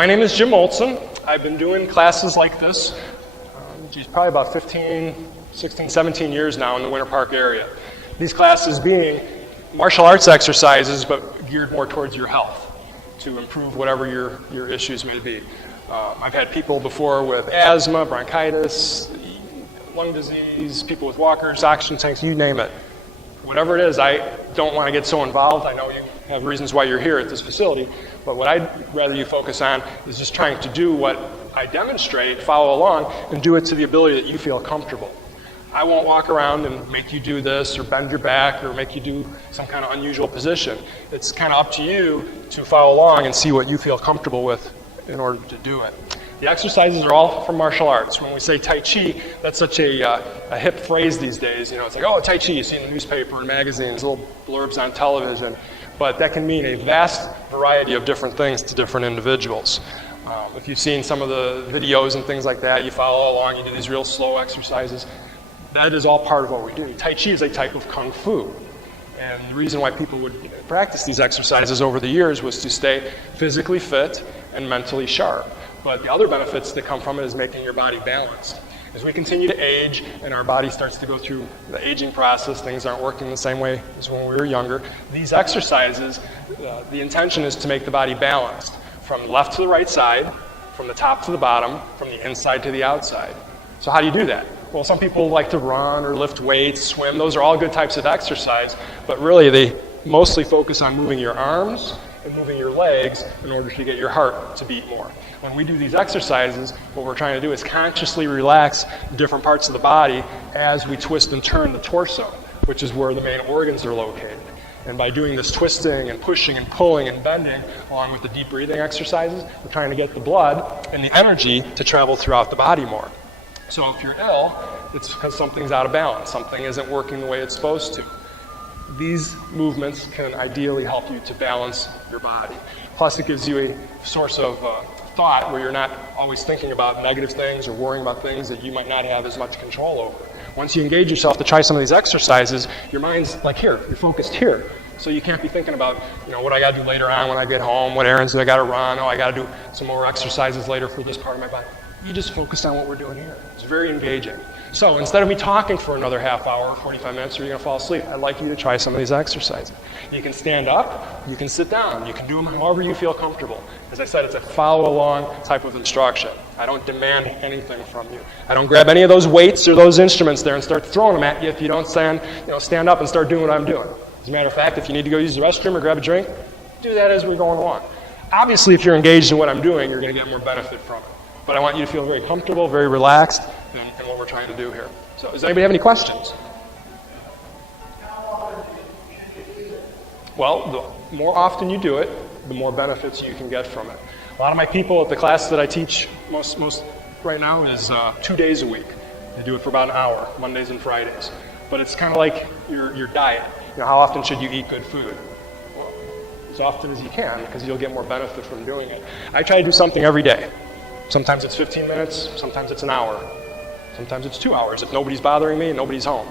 My name is Jim Olsen. I've been doing classes like this, probably about 15, 16, 17 years now in the Winter Park area. These classes being martial arts exercises, but geared more towards your health to improve whatever your issues may be. I've had people before with asthma, bronchitis, lung disease, people with walkers, oxygen tanks, you name it. Whatever it is, I don't want to get so involved. I know you have reasons why you're here at this facility, but what I'd rather you focus on is just trying to do what I demonstrate, follow along, and do it to the ability that you feel comfortable. I won't walk around and make you do this or bend your back or make you do some kind of unusual position. It's kind of up to you to follow along and see what you feel comfortable with in order to do it. The exercises are all from martial arts. When we say Tai Chi, that's such a hip phrase these days. You know, it's like, oh, Tai Chi, you see in the newspaper and magazines, little blurbs on television. But that can mean a vast variety of different things to different individuals. If you've seen some of the videos and things like that, you follow along, you do these real slow exercises. That is all part of what we do. Tai Chi is a type of Kung Fu. And the reason why people would practice these exercises over the years was to stay physically fit and mentally sharp. But the other benefits that come from it is making your body balanced. As we continue to age and our body starts to go through the aging process, things aren't working the same way as when we were younger. These exercises, the intention is to make the body balanced from left to the right side, from the top to the bottom, from the inside to the outside. So how do you do that? Well, some people like to run or lift weights, swim. Those are all good types of exercise, but really they mostly focus on moving your arms and moving your legs in order to get your heart to beat more. When we do these exercises, what we're trying to do is consciously relax different parts of the body as we twist and turn the torso, which is where the main organs are located. And by doing this twisting and pushing and pulling and bending, along with the deep breathing exercises, we're trying to get the blood and the energy to travel throughout the body more. So if you're ill, it's because something's out of balance. Something isn't working the way it's supposed to. These movements can ideally help you to balance your body. Plus, it gives you a source of thought where you're not always thinking about negative things or worrying about things that you might not have as much control over. Once you engage yourself to try some of these exercises, your mind's like here, you're focused here. So you can't be thinking about, what I got to do later on when I get home, what errands do I got to run, I got to do some more exercises later for this part of my body. You just focus on what we're doing here. It's very engaging. So instead of me talking for another half hour, 45 minutes, or you're going to fall asleep, I'd like you to try some of these exercises. You can stand up, you can sit down, you can do them however you feel comfortable. As I said, it's a follow-along type of instruction. I don't demand anything from you. I don't grab any of those weights or those instruments there and start throwing them at you if you don't stand up and start doing what I'm doing. As a matter of fact, if you need to go use the restroom or grab a drink, do that as we're going along. Obviously, if you're engaged in what I'm doing, you're going to get more benefit from it. But I want you to feel very comfortable, very relaxed in what we're trying to do here. So does anybody have any questions? Well, the more often you do it, the more benefits you can get from it. A lot of my people at the class that I teach most right now is 2 days a week. They do it for about an hour, Mondays and Fridays. But it's kind of like your diet. How often should you eat good food? Well, as often as you can, because you'll get more benefit from doing it. I try to do something every day. Sometimes it's 15 minutes, sometimes it's an hour. Sometimes it's 2 hours if nobody's bothering me and nobody's home.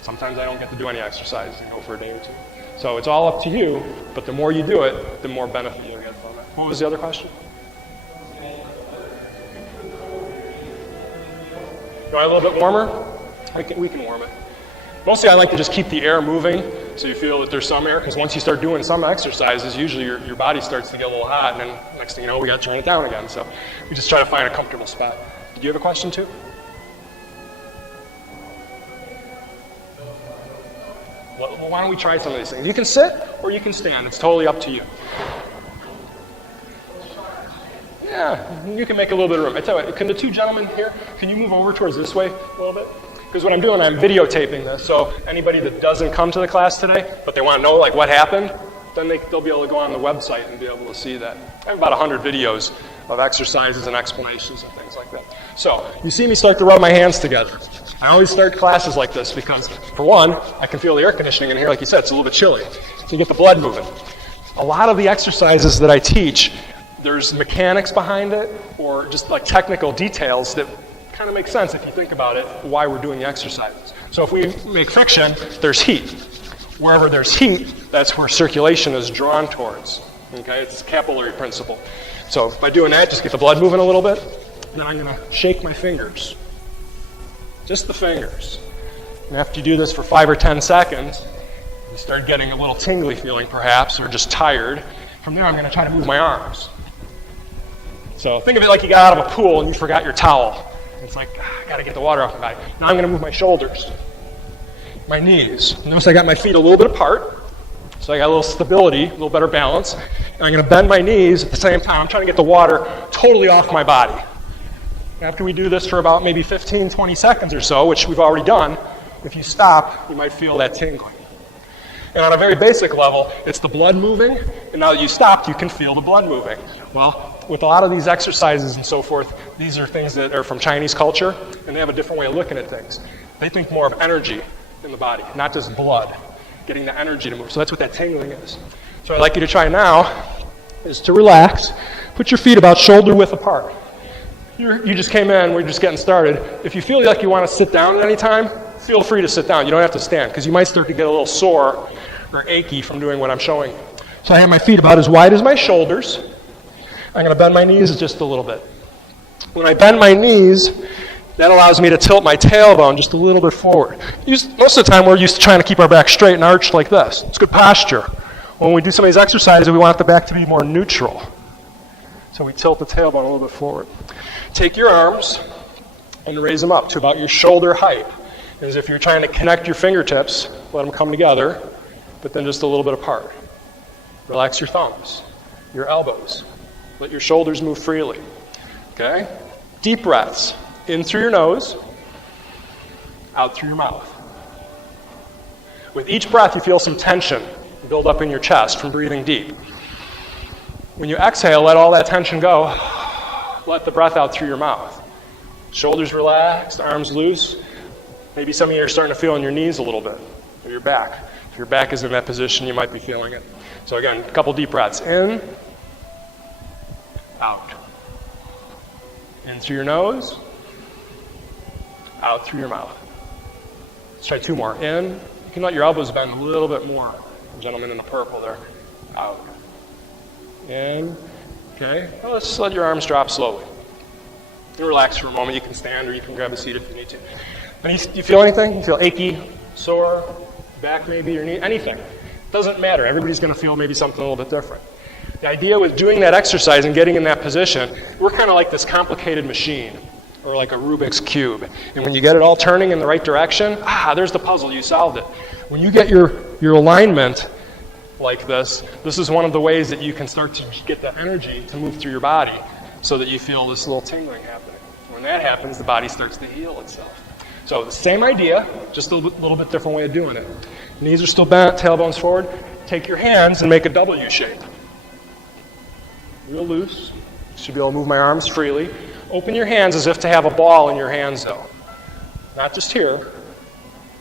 Sometimes I don't get to do any exercise and go for a day or two. So it's all up to you, but the more you do it, the more benefit you'll get from it. What was the other question? You want a little bit warmer? We can warm it. Mostly I like to just keep the air moving so you feel that there's some air, because once you start doing some exercises, usually your body starts to get a little hot, and then next thing you know, we got to turn it down again. So we just try to find a comfortable spot. Did you have a question too? Well, why don't we try some of these things? You can sit or you can stand. It's totally up to you. Yeah, you can make a little bit of room. I tell you what, can the two gentlemen here, can you move over towards this way a little bit? Because what I'm doing, I'm videotaping this, so anybody that doesn't come to the class today, but they want to know what happened, then they'll be able to go on the website and be able to see that. I have about 100 videos of exercises and explanations and things like that. So, you see me start to rub my hands together. I always start classes like this because, for one, I can feel the air conditioning in here. Like you said, it's a little bit chilly. So you get the blood moving. A lot of the exercises that I teach, there's mechanics behind it or just like technical details that kind of make sense if you think about it, why we're doing the exercises. So if we make friction, there's heat. Wherever there's heat, that's where circulation is drawn towards. Okay, it's the capillary principle. So by doing that, just get the blood moving a little bit. Then I'm going to shake my fingers. Just the fingers. And after you do this for 5 or 10 seconds, you start getting a little tingly feeling perhaps, or just tired. From there, I'm going to try to move my arms. So think of it like you got out of a pool and you forgot your towel. It's like, I got to get the water off my body. Now I'm going to move my shoulders, my knees. Notice I got my feet a little bit apart, so I got a little stability, a little better balance. And I'm going to bend my knees at the same time. I'm trying to get the water totally off my body. After we do this for about maybe 15, 20 seconds or so, which we've already done, if you stop, you might feel that tingling. And on a very basic level, it's the blood moving, and now that you stopped, you can feel the blood moving. Well, with a lot of these exercises and so forth, these are things that are from Chinese culture, and they have a different way of looking at things. They think more of energy in the body, not just blood, getting the energy to move. So that's what that tingling is. So what I'd like you to try now is to relax. Put your feet about shoulder width apart. You just came in, we're just getting started. If you feel like you want to sit down at any time, feel free to sit down. You don't have to stand, because you might start to get a little sore or achy from doing what I'm showing you. So I have my feet about as wide as my shoulders. I'm going to bend my knees just a little bit. When I bend my knees, that allows me to tilt my tailbone just a little bit forward. Most of the time, we're used to trying to keep our back straight and arched like this. It's good posture. When we do some of these exercises, we want the back to be more neutral. So we tilt the tailbone a little bit forward. Take your arms and raise them up to about your shoulder height. As if you're trying to connect your fingertips, let them come together, but then just a little bit apart. Relax your thumbs, your elbows. Let your shoulders move freely. Okay? Deep breaths. In through your nose, out through your mouth. With each breath, you feel some tension build up in your chest from breathing deep. When you exhale, let all that tension go. Let the breath out through your mouth. Shoulders relaxed, arms loose. Maybe some of you are starting to feel in your knees a little bit, or your back. If your back is in that position, you might be feeling it. So again, a couple deep breaths. In, out. In through your nose, out through your mouth. Let's try 2 more. In. You can let your elbows bend a little bit more. The gentleman in the purple there. Out. In. Okay. Well, let's let your arms drop slowly. And relax for a moment. You can stand or you can grab a seat if you need to. But you feel anything? You feel achy, sore, back maybe, your knee, anything. Doesn't matter. Everybody's going to feel maybe something a little bit different. The idea with doing that exercise and getting in that position, we're kind of like this complicated machine, or like a Rubik's Cube. And when you get it all turning in the right direction, there's the puzzle, you solved it. When you get your alignment like this is one of the ways that you can start to get the energy to move through your body so that you feel this little tingling happening. When that happens, the body starts to heal itself. So the same idea, just a little bit different way of doing it. Knees are still bent, tailbones forward. Take your hands and make a W shape. Real loose. Should be able to move my arms freely. Open your hands as if to have a ball in your hands, though. Not just here,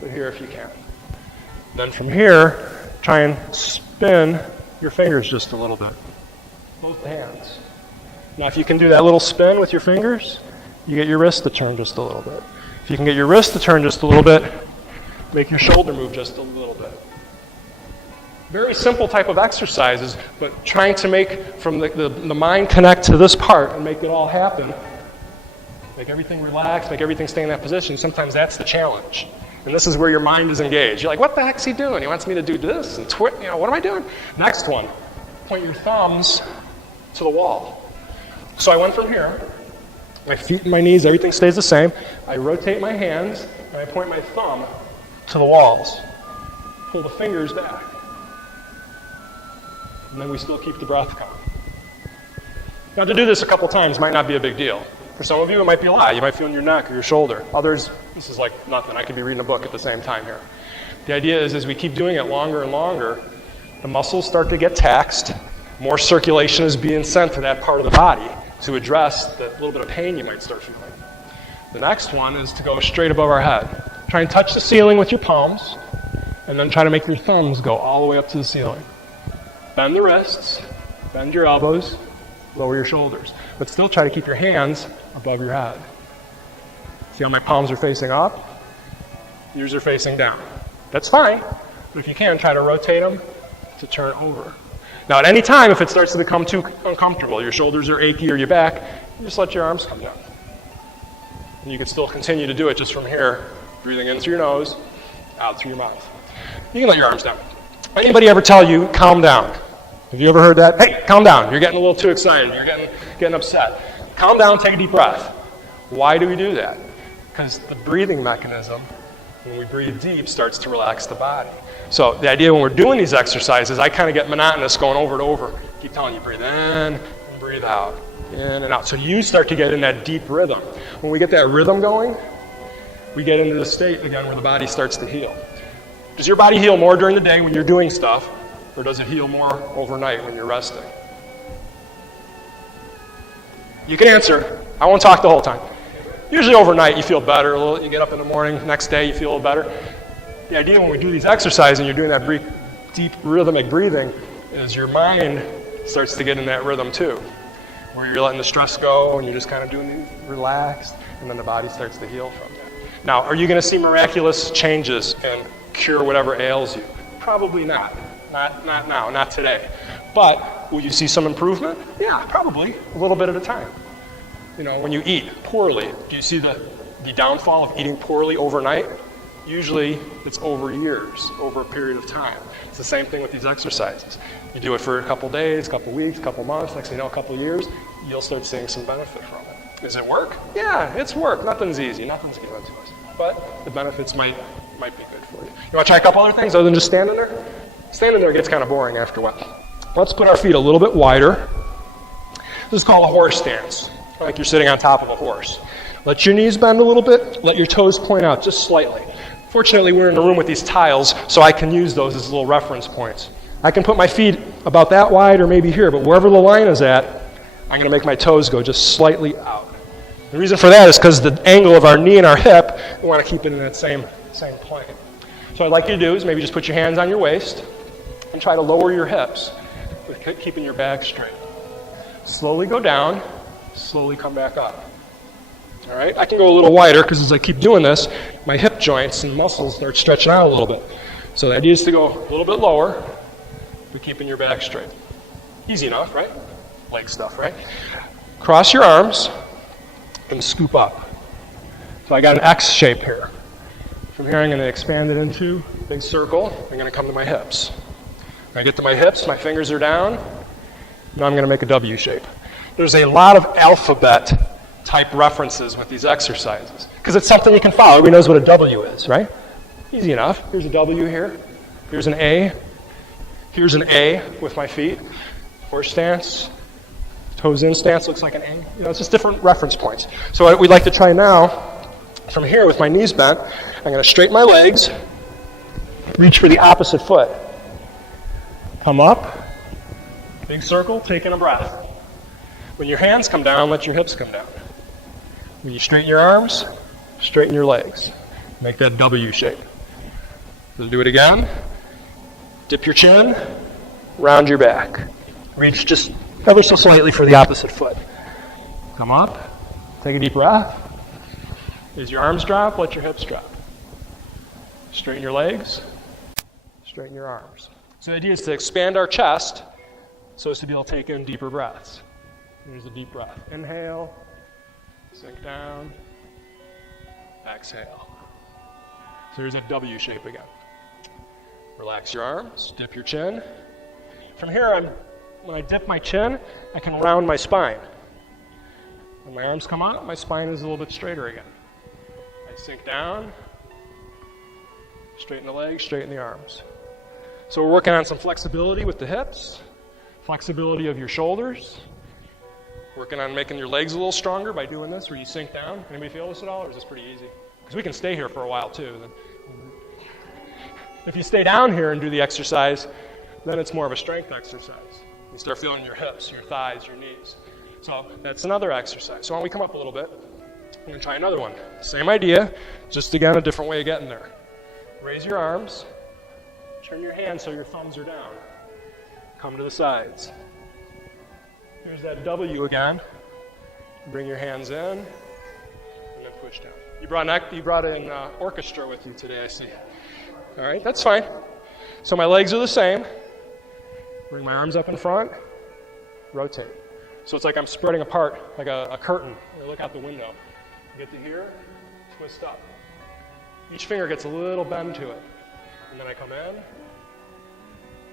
but here if you can. Then from here, try and spin your fingers just a little bit. Both hands. Now, if you can do that little spin with your fingers, you get your wrist to turn just a little bit. If you can get your wrist to turn just a little bit, make your shoulder move just a little bit. Very simple type of exercises, but trying to make from the mind connect to this part and make it all happen. Make everything relax, make everything stay in that position. Sometimes that's the challenge. And this is where your mind is engaged. You're like, what the heck's he doing? He wants me to do this and what am I doing? Next one, point your thumbs to the wall. So I went from here, my feet and my knees, everything stays the same. I rotate my hands and I point my thumb to the walls. Pull the fingers back. And then we still keep the breath coming. Now, to do this a couple times might not be a big deal. For some of you, it might be a lot. You might feel in your neck or your shoulder. Others, this is like nothing. I could be reading a book at the same time here. The idea is as we keep doing it longer and longer, the muscles start to get taxed. More circulation is being sent to that part of the body to address the little bit of pain you might start feeling. The next one is to go straight above our head. Try and touch the ceiling with your palms, and then try to make your thumbs go all the way up to the ceiling. Bend the wrists, bend your elbows, lower your shoulders. But still try to keep your hands above your head. See how my palms are facing up? Yours are facing down. That's fine, but if you can, try to rotate them to turn over. Now, at any time, if it starts to become too uncomfortable, your shoulders are achy or your back, you just let your arms come down. And you can still continue to do it just from here, breathing in through your nose, out through your mouth. You can let your arms down. Anybody ever tell you, calm down? Have you ever heard that? Hey, calm down. You're getting a little too excited. You're getting upset. Calm down, take a deep breath. Why do we do that? Because the breathing mechanism, when we breathe deep, starts to relax the body. So the idea when we're doing these exercises, I kind of get monotonous going over and over. Keep telling you, breathe in and breathe out. In and out. So you start to get in that deep rhythm. When we get that rhythm going, we get into the state again where the body starts to heal. Does your body heal more during the day when you're doing stuff, or does it heal more overnight when you're resting? You can answer. I won't talk the whole time. Usually overnight you feel better a little. You get up in the morning, next day you feel a little better. The idea when we do these exercises and you're doing that deep rhythmic breathing is your mind starts to get in that rhythm too, where you're letting the stress go and you're just kind of doing it relaxed, and then the body starts to heal from that. Now, are you going to see miraculous changes and cure whatever ails you? Probably not. Not now, not today. But will you see some improvement? Yeah, probably, a little bit at a time. You know, when you eat poorly, do you see the downfall of eating poorly overnight? Usually it's over years, over a period of time. It's the same thing with these exercises. You do it for a couple days, a couple weeks, a couple months, next thing you know, a couple years, you'll start seeing some benefit from it. Does it work? Yeah, it's work. Nothing's easy. Nothing's given to us. But the benefits might be good for you. You want to try a couple other things other than just standing there? Standing there gets kind of boring after a while. Let's put our feet a little bit wider. This is called a horse stance, like you're sitting on top of a horse. Let your knees bend a little bit. Let your toes point out just slightly. Fortunately, we're in a room with these tiles, so I can use those as little reference points. I can put my feet about that wide or maybe here, but wherever the line is at, I'm going to make my toes go just slightly out. The reason for that is because the angle of our knee and our hip, we want to keep it in that same plane. So what I'd like you to do is maybe just put your hands on your waist and try to lower your hips with keeping your back straight. Slowly go down, slowly come back up. All right, I can go a little wider because as I keep doing this, my hip joints and muscles start stretching out a little bit. So the idea is to go a little bit lower, but keeping your back straight. Easy enough, right? Leg stuff, right? Cross your arms and scoop up. So I got an X shape here. From here I'm going to expand it into a big circle. I'm going to come to my hips. When I get to my hips, my fingers are down. Now I'm going to make a W shape. There's a lot of alphabet type references with these exercises because it's something you can follow. Everybody knows what a W is, right? Easy enough. Here's a W here. Here's an A. Here's an A with my feet. Horse stance. Toes in stance looks like an A. You know, it's just different reference points. So what we'd like to try now, from here with my knees bent, I'm going to straighten my legs, reach for the opposite foot. Come up, big circle, taking a breath. When your hands come down, let your hips come down. When you straighten your arms, straighten your legs. Make that W shape. We'll do it again. Dip your chin, round your back. Reach just ever so slightly for the opposite foot. Come up, take a deep breath. As your arms drop, let your hips drop. Straighten your legs, straighten your arms. So the idea is to expand our chest so as to be able to take in deeper breaths. Here's a deep breath. Inhale, sink down, exhale. So here's a W shape again. Relax your arms, dip your chin. From here, when I dip my chin, I can round my spine. When my arms come up, my spine is a little bit straighter again. I sink down, straighten the legs, straighten the arms. So we're working on some flexibility with the hips, flexibility of your shoulders, working on making your legs a little stronger by doing this, where you sink down. Anybody feel this at all, or is this pretty easy? Because we can stay here for a while too. If you stay down here and do the exercise, then it's more of a strength exercise. You start feeling your hips, your thighs, your knees. So that's another exercise. So why don't we come up a little bit? I'm going to try another one. Same idea, just again a different way of getting there. Raise your arms. Turn your hands so your thumbs are down. Come to the sides. Here's that W again. Bring your hands in, and then push down. You brought an orchestra with you today, I see. All right, that's fine. So my legs are the same. Bring my arms up in front, rotate. So it's like I'm spreading apart, like a curtain. I look out the window. Get to here, twist up. Each finger gets a little bend to it. And then I come in.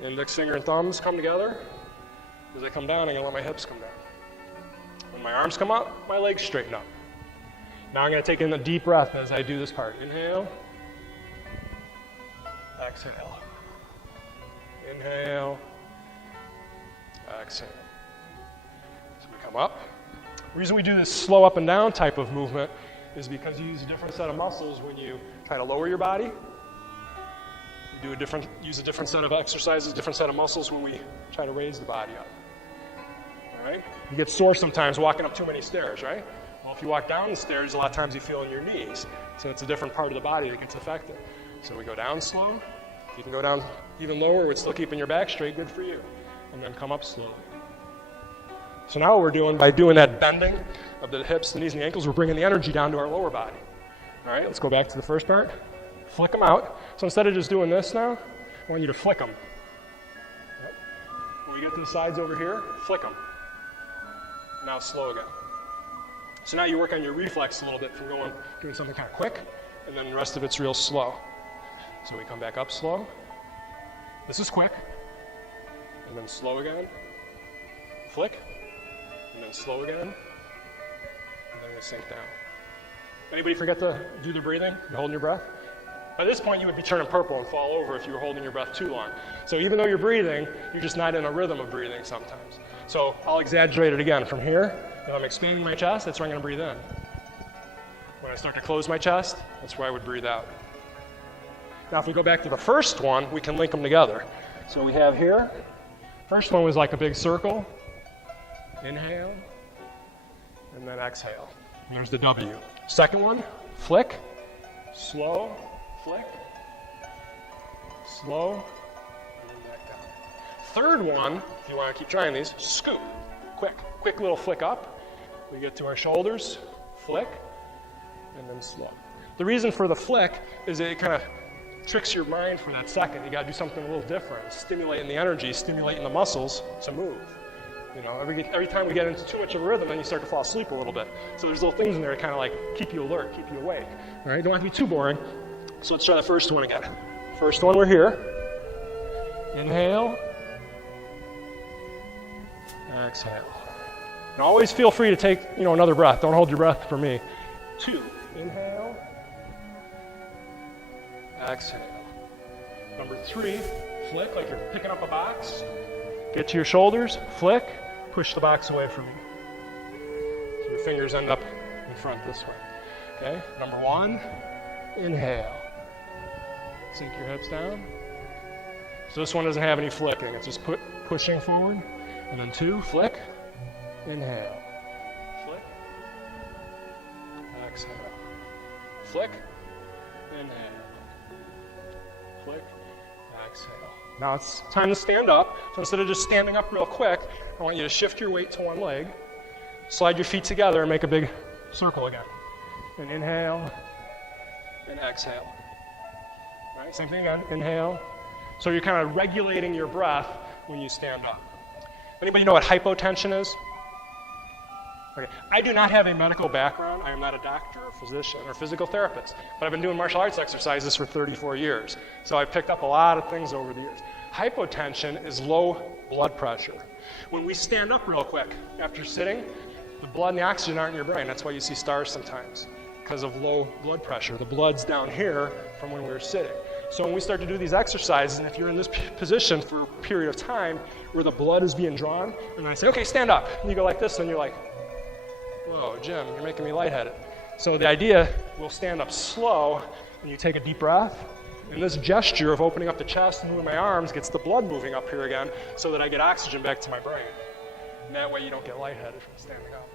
Index finger and thumbs come together. As I come down, I'm going to let my hips come down. When my arms come up, my legs straighten up. Now I'm going to take in a deep breath as I do this part. Inhale. Exhale. Inhale. Exhale. So we come up. The reason we do this slow up and down type of movement is because you use a different set of muscles when you try to lower your body. You use a different set of exercises, different set of muscles when we try to raise the body up. All right? You get sore sometimes walking up too many stairs, right? Well, if you walk down the stairs, a lot of times you feel in your knees. So it's a different part of the body that gets affected. So we go down slow. If you can go down even lower with still keeping your back straight, good for you. And then come up slowly. So now what we're doing, by doing that bending of the hips, the knees, and the ankles, we're bringing the energy down to our lower body. All right, let's go back to the first part. Flick them out. So instead of just doing this now, I want you to flick them. Yep. When we get to the sides over here, flick them. Now slow again. So now you work on your reflex a little bit from doing something kind of quick, and then the rest of it's real slow. So we come back up slow. This is quick. And then slow again. Flick. And then slow again. And then we sink down. Anybody forget to do the breathing? You holding your breath? By this point, you would be turning purple and fall over if you were holding your breath too long. So even though you're breathing, you're just not in a rhythm of breathing sometimes. So I'll exaggerate it again. From here, if I'm expanding my chest, that's where I'm going to breathe in. When I start to close my chest, that's where I would breathe out. Now, if we go back to the first one, we can link them together. So we have here, first one was like a big circle. Inhale, and then exhale. And there's the W. Second one, flick, slow, flick, slow, and then back down. Third one, if you want to keep trying these, scoop, quick little flick up. We get to our shoulders, flick, and then slow. The reason for the flick is it kind of tricks your mind for that second. You got to do something a little different, stimulating the energy, stimulating the muscles to move. You know, every time we get into too much of a rhythm, then you start to fall asleep a little bit. So there's little things in there that kind of like keep you alert, keep you awake. All right, don't have to be too boring. So let's try the first one again. First one, we're here. Inhale. Exhale. And always feel free to take, another breath. Don't hold your breath for me. 2. Inhale. Exhale. Number 3, flick like you're picking up a box. Get to your shoulders, flick, push the box away from you. So your fingers end up in front this way. Okay, number 1, inhale. Sink your hips down. So this one doesn't have any flicking, it's just pushing forward. And then 2, flick, inhale. Flick, exhale. Flick, inhale. Flick, exhale. Now it's time to stand up. So instead of just standing up real quick, I want you to shift your weight to one leg, slide your feet together, and make a big circle again. And inhale, and exhale. All right, same thing again, inhale. So you're kind of regulating your breath when you stand up. Anybody know what hypotension is? Okay. I do not have a medical background. I am not a doctor or physician or physical therapist, but I've been doing martial arts exercises for 34 years. So I've picked up a lot of things over the years. Hypotension is low blood pressure. When we stand up real quick after sitting, the blood and the oxygen aren't in your brain. That's why you see stars sometimes, because of low blood pressure. The blood's down here from when we were sitting. So when we start to do these exercises, and if you're in this position for a period of time where the blood is being drawn, and I say, okay, stand up. And you go like this, and you're like, whoa, Jim, you're making me lightheaded. So the idea, we'll stand up slow, and you take a deep breath, and this gesture of opening up the chest and moving my arms gets the blood moving up here again so that I get oxygen back to my brain. And that way you don't get lightheaded from standing up.